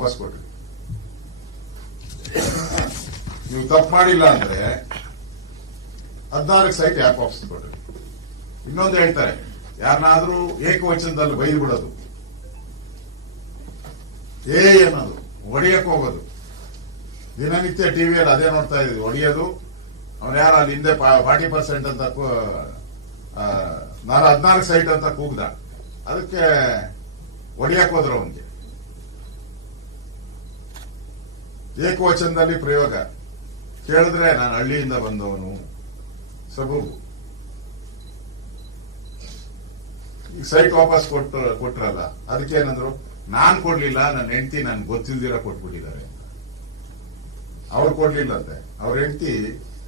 ವಾಪಸ್ ಕೊಟ್ರಿ. ನೀವು ತಪ್ಪು ಮಾಡಿಲ್ಲ ಅಂದ್ರೆ 14 ಸೈಟ್ ಯಾಕೆ ವಾಪಸ್ ಕೊಟ್ರಿ? ಇನ್ನೊಂದು ಹೇಳ್ತಾರೆ, ಯಾರನ್ನಾದ್ರೂ ಏಕವಚನದಲ್ಲಿ ಬೈದು ಬಿಡೋದು, ಅನ್ನೋದು, ಹೊಡಿಯಕ್ ಹೋಗೋದು. ದಿನನಿತ್ಯ ಟಿವಿಯಲ್ಲಿ ಅದೇ ನೋಡ್ತಾ ಇದ್ವಿ, ಹೊಡಿಯೋದು. ಅವ್ನು ಯಾರು ಅಲ್ಲಿ ಹಿಂದೆ 40% ಅಂತ 14 ಸೈಟ್ ಅಂತ ಕೂಗ್ದ, ಅದಕ್ಕೆ ಹೊಡಿಯಕ್ ಹೋದ್ರು ಅವನಿಗೆ. ಏಕವಚನದಲ್ಲಿ ಪ್ರಯೋಗ ಕೇಳಿದ್ರೆ ನಾನು ಹಳ್ಳಿಯಿಂದ ಬಂದವನು ಸಬೂಬು. ಈಗ ಸೈಟ್ ವಾಪಸ್ ಕೊಟ್ರಲ್ಲ, ಅದಕ್ಕೇನಂದ್ರು, ನಾನ್ ಕೊಡ್ಲಿಲ್ಲ, ನನ್ನ ಹೆಂಡತಿ ನನ್ಗೆ ಗೊತ್ತಿಲ್ದಿರ ಕೊಟ್ಬಿಟ್ಟಿದ್ದಾರೆ. ಅವ್ರು ಕೊಡ್ಲಿಲ್ಲಂತೆ, ಅವ್ರ ಹೆಂಡತಿ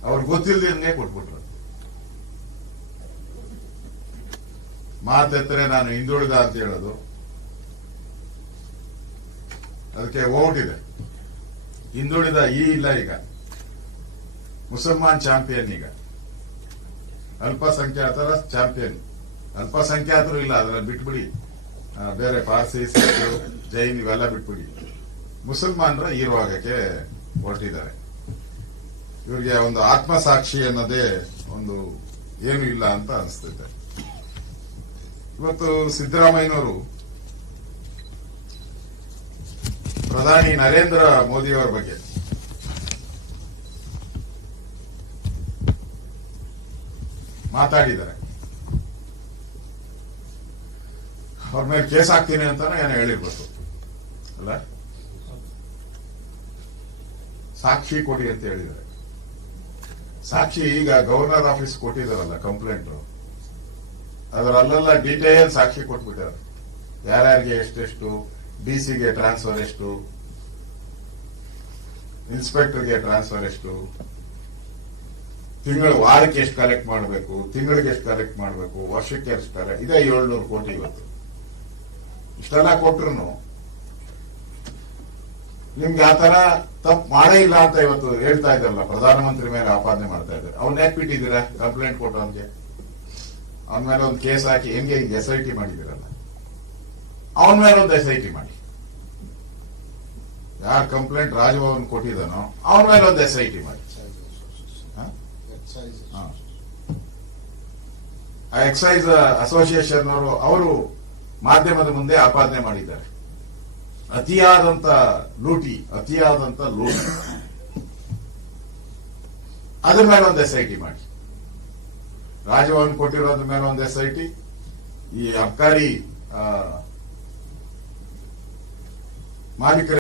ಅವ್ರು ಗೊತ್ತಿಲ್ದಿರಂಗೆ ಕೊಟ್ಬಿಟ್ರು. ಮಾತೆತ್ತರೆ ನಾನು ಹಿಂದುಳಿದ ಅಂತ ಹೇಳೋದು, ಅದಕ್ಕೆ ಹೋಗ್ಬಿಟ್ಟಿದೆ. ಹಿಂದುಳಿದ ಇಲ್ಲ, ಈಗ ಮುಸಲ್ಮಾನ್ ಚಾಂಪಿಯನ್, ಈಗ ಅಲ್ಪಸಂಖ್ಯಾತರ ಚಾಂಪಿಯನ್. ಅಲ್ಪಸಂಖ್ಯಾತರು ಇಲ್ಲ, ಅದರಲ್ಲಿ ಬಿಟ್ಬಿಡಿ, ಬೇರೆ ಪಾರ್ಸಿ, ಸಿಖ್, ಜೈನ್ ಇವೆಲ್ಲ ಬಿಟ್ಬಿಡಿ. ಮುಸಲ್ಮಾನರ ಹೀರೋ ಆಗಕ್ಕೆ ಹೊರಟಿದ್ದಾರೆ. ಇವರಿಗೆ ಒಂದು ಆತ್ಮಸಾಕ್ಷಿ ಅನ್ನೋದೇ ಒಂದು ಏನು ಇಲ್ಲ ಅಂತ ಅನಿಸ್ತೈತೆ. ಇವತ್ತು ಸಿದ್ದರಾಮಯ್ಯನವರು ಪ್ರಧಾನಿ ನರೇಂದ್ರ ಮೋದಿಯವರ ಬಗ್ಗೆ ಮಾತಾಡಿದ್ದಾರೆ. ಅವ್ರ ಮೇಲೆ ಕೇಸ್ ಹಾಕ್ತೀನಿ ಅಂತಾನೆ ಏನೋ ಹೇಳಿರ್ಬೇಕು ಅಲ್ಲ, ಸಾಕ್ಷಿ ಕೊಡಿ ಅಂತ ಹೇಳಿದ್ದಾರೆ. ಸಾಕ್ಷಿ ಈಗ ಗವರ್ನರ್ ಆಫೀಸ್ ಕೊಟ್ಟಿದಾರಲ್ಲ ಕಂಪ್ಲೇಂಟ್, ಅದರಲ್ಲೆಲ್ಲ ಡೀಟೇಲ್ ಸಾಕ್ಷಿ ಕೊಟ್ಬಿಟ್ಟಾರೆ. ಯಾರ್ಯಾರಿಗೆ ಎಷ್ಟೆಷ್ಟು, ಡಿಸಿಗೆ ಟ್ರಾನ್ಸ್ಫರ್ ಎಷ್ಟು, ಇನ್ಸ್ಪೆಕ್ಟರ್ಗೆ ಟ್ರಾನ್ಸ್ಫರ್ ಎಷ್ಟು, ವಾರಕ್ಕೆ ಎಷ್ಟು ಕಲೆಕ್ಟ್ ಮಾಡಬೇಕು, ತಿಂಗಳಿಗೆ ಎಷ್ಟು ಕಲೆಕ್ಟ್ ಮಾಡಬೇಕು, ವರ್ಷಕ್ಕೆ ಎಷ್ಟು ಕಲೆಕ್ಟ್, ಇದೇ 700 ಕೋಟಿ. ಇವತ್ತು ಇಷ್ಟೆಲ್ಲ ಕೊಟ್ರು ನಿಮ್ಗೆ ಆ ತರ ತಪ್ಪು ಮಾಡೇ ಇಲ್ಲ ಅಂತ ಇವತ್ತು ಹೇಳ್ತಾ ಇದ್ದಾರಲ್ಲ, ಪ್ರಧಾನಮಂತ್ರಿ ಮೇಲೆ ಆಪಾದನೆ ಮಾಡ್ತಾ ಇದ್ದಾರೆ. ಅವ್ನ ಯಾಕೆ ಬಿಟ್ಟಿದ್ದೀರಾ? ಕಂಪ್ಲೇಂಟ್ ಕೊಟ್ಟವನ್ಗೆ ಅವನ ಮೇಲೆ ಒಂದು ಕೇಸ್ ಹಾಕಿ ಹೆಂಗೆ SIT ಮಾಡಿದಿರಲ್ಲ, ಅವನ ಮೇಲೆ ಒಂದು SIT ಮಾಡಿ. ಯಾರು ಕಂಪ್ಲೇಂಟ್ ರಾಜಭವನ್ ಕೊಟ್ಟಿದ್ದಾನೋ ಅವನ ಮೇಲೆ ಒಂದು SIT ಮಾಡಿ. ಆ ಎಕ್ಸೈಸ್ ಅಸೋಸಿಯೇಷನ್ ಅವರು ಮಾಧ್ಯಮದ ಮುಂದೆ ಆಪಾದನೆ ಮಾಡಿದ್ದಾರೆ. ಅತಿಯಾದಂತ ಲೂಟಿ, ಅದ್ರ ಮೇಲೆ ಒಂದು SIT ಮಾಡಿ. ರಾಜಭವನ್ ಕೊಟ್ಟಿರೋದ್ರ ಮೇಲೆ ಒಂದು SIT, ಈ ಅಬ್ಕಾರಿ ಮಾಲೀಕರ